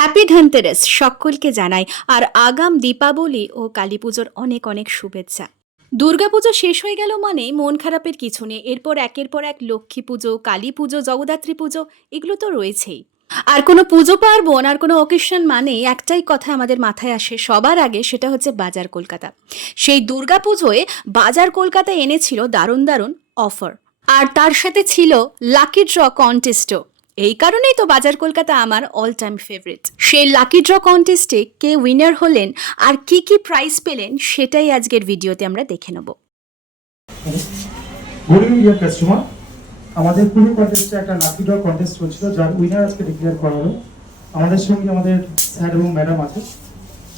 Happy Dhanteras সকলকে জানাই। আর আগাম দীপাবলি ও কালী পুজোর অনেক অনেক শুভেচ্ছা। দুর্গাপুজো শেষ হয়ে গেল মানে মন খারাপের কিছু নেই। এরপর একের পর এক লক্ষ্মী পুজো, কালী পুজো, জগদ্ধাত্রী পুজো এগুলো তো রয়েছেই। আর কোনো পুজো পার্বণ আর কোনো অকেশন মানেই একটাই কথা আমাদের মাথায় আসে সবার আগে, সেটা হচ্ছে বাজার কলকাতা। সেই দুর্গাপুজোয় বাজার কলকাতা এনেছিল দারুণ দারুণ অফার, আর তার সাথে ছিল লাকি ড্র কন্টেস্টও। এই কারণেই তো বাজার কলকাতা আমার অল টাইম ফেভারিট। সেই লাকি ড্র কন্টেস্টে কে উইনার হলেন আর কি কি প্রাইজ পেলেন সেটাই আজকের ভিডিওতে আমরা দেখে নেব। Good evening deer customer. আমাদের পুরো কন্টেস্টে একটা লাকি ড্র কন্টেস্ট হচ্ছিল, যার উইনার আজকে ডিক্লেয়ার করা হলো। আমাদের সঙ্গে আমাদের স্যার এবং ম্যাডাম আছে,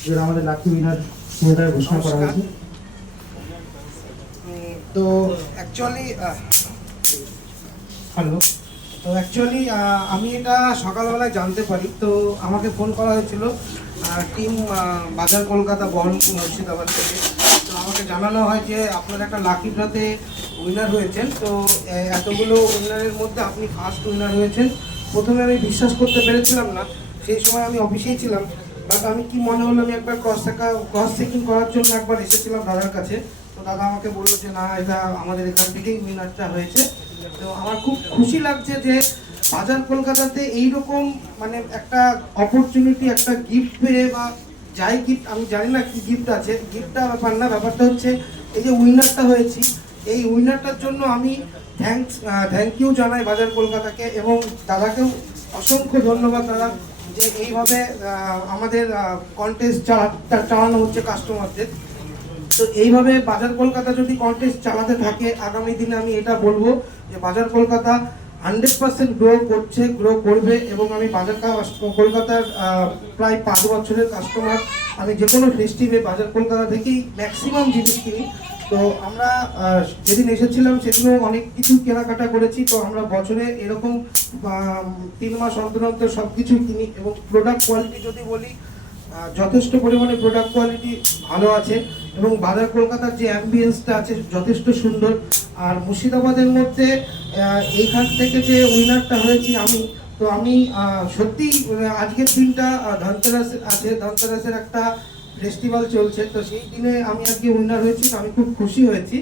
যারা আমাদের লাকি উইনার পুরোটাই ঘোষণা করা হয়েছে। তো অ্যাকচুয়ালি হ্যালো, আমি এটা সকালবেলায় জানতে পারি। তো আমাকে ফোন করা হয়েছিল টিম বাজার কলকাতা বহরমপুর মুর্শিদাবাদ থেকে। তো আমাকে জানানো হয় যে আপনারা একটা লাকি ড্রতে উইনার হয়েছেন। তো এতগুলো উইনারের মধ্যে আপনি ফার্স্ট উইনার হয়েছেন। প্রথমে আমি বিশ্বাস করতে পেরেছিলাম না, সেই সময় আমি অফিসেই ছিলাম। বাট আমি কি মনে হলো, আমি একবার ক্রস চেকিং করার জন্য একবার এসেছিলাম দাদার কাছে। তো দাদা আমাকে বললো যে না, এটা আমাদের এখান থেকেই উইনারটা হয়েছে। তো আমার খুব খুশি লাগছে যে বাজার কলকাতাতে এইরকম মানে একটা অপরচুনিটি, একটা গিফট পেয়ে, বা যাই গিফট আমি জানি না কি গিফট আছে, গিফটটা ব্যাপার না, ব্যাপারটা হচ্ছে এই যে উইনারটা হয়েছি, এই উইনারটার জন্য আমি থ্যাংক ইউ জানাই বাজার কলকাতাকে, এবং দাদাকেও অসংখ্য ধন্যবাদ দাদা, যে এইভাবে আমাদের কন্টেস্ট চালানো হচ্ছে কাস্টমারদের। তো এইভাবে বাজার কলকাতা যদি কন্টেস্ট চালাতে থাকে আগামী দিনে, আমি এটা বলবো যে বাজার কলকাতা 100% গ্রো করবে। এবং আমি বাজার কলকাতার প্রায় 5 বছরের কাস্টমার। আমি যে কোনো ফেস্টিভে বাজার কলকাতা থেকেই ম্যাক্সিমাম জিনিস কিনি। তো আমরা যেদিন এসেছিলাম সেদিনও অনেক কিছু কেনাকাটা করেছি। তো আমরা বছরে এরকম 3 মাস অন্তর অন্তর সব কিছু কিনি। এবং প্রোডাক্ট কোয়ালিটি যদি বলি, যথেষ্ট পরিমাণে প্রোডাক্ট কোয়ালিটি ভালো আছে, এবং বাজার কলকাতার যে অ্যাম্বিয়েন্সটা আছে যথেষ্ট সুন্দর। আর মুর্শিদাবাদের মধ্যে এইখান থেকে যে উইনারটা হয়েছি আমি, তো আমি সত্যি আজকের দিনটা ধনতেরাস আছে, ধনতেরাসের একটা ফেস্টিভ্যাল চলছে। তো সেই দিনে আমি আজকে উইনার হয়েছি, তো আমি খুব খুশি হয়েছি।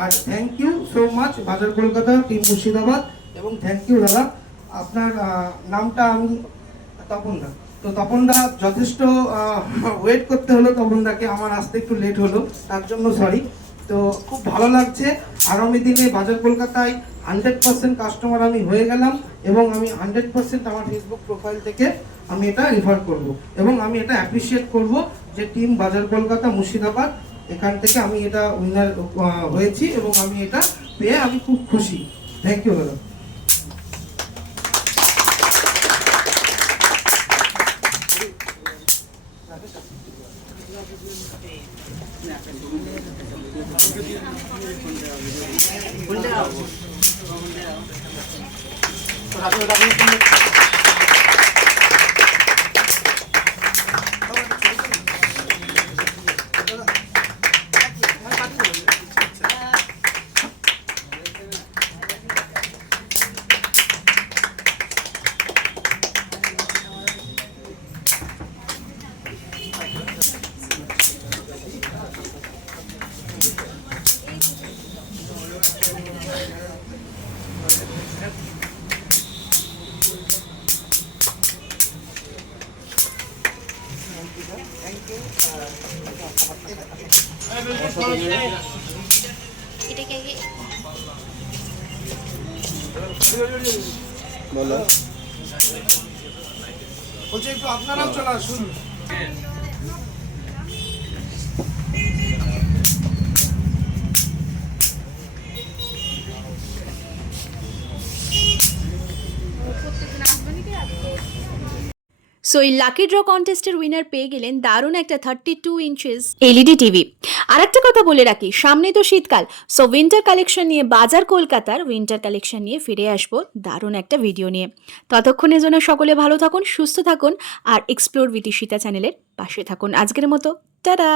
আর থ্যাংক ইউ সো মাচ বাজার কলকাতা টিম মুর্শিদাবাদ, এবং থ্যাংক ইউ দাদা। আপনার নামটা আমি তপনদা। তো তপনদা যথেষ্ট ওয়েট করতে হলো, তপনদাকে আমার আসতে একটু লেট হলো, তার জন্য সরি। তো খুব ভালো লাগছে। আগামী দিনে বাজার কলকাতায় 100% কাস্টমার আমি হয়ে গেলাম, এবং আমি 100% আমার ফেসবুক প্রোফাইল থেকে আমি এটা রেফার করব, এবং আমি এটা অ্যাপ্রিসিয়েট করব যে টিম বাজার কলকাতা মুর্শিদাবাদ এখান থেকে আমি এটা উইনার হয়েছি, এবং আমি এটা পেয়ে আমি খুব খুশি। থ্যাংক ইউ দাদা। বলছি একটু আপনারাও চলে আসুন। সো এই লাকি ড্র কন্টেস্টের উইনার পেয়ে গেলেন দারুণ একটা 32 ইঞ্চেস এলইডি টিভি। আর একটা কথা বলে রাখি, সামনে তো শীতকাল, সো উইন্টার কালেকশন নিয়ে, বাজার কলকাতার উইন্টার কালেকশন নিয়ে ফিরে আসবো দারুণ একটা ভিডিও নিয়ে। ততক্ষণের জন্য সকলে ভালো থাকুন, সুস্থ থাকুন, আর এক্সপ্লোর উইথ ঈশিতা চ্যানেলের পাশে থাকুন। আজকের মতো টাটা।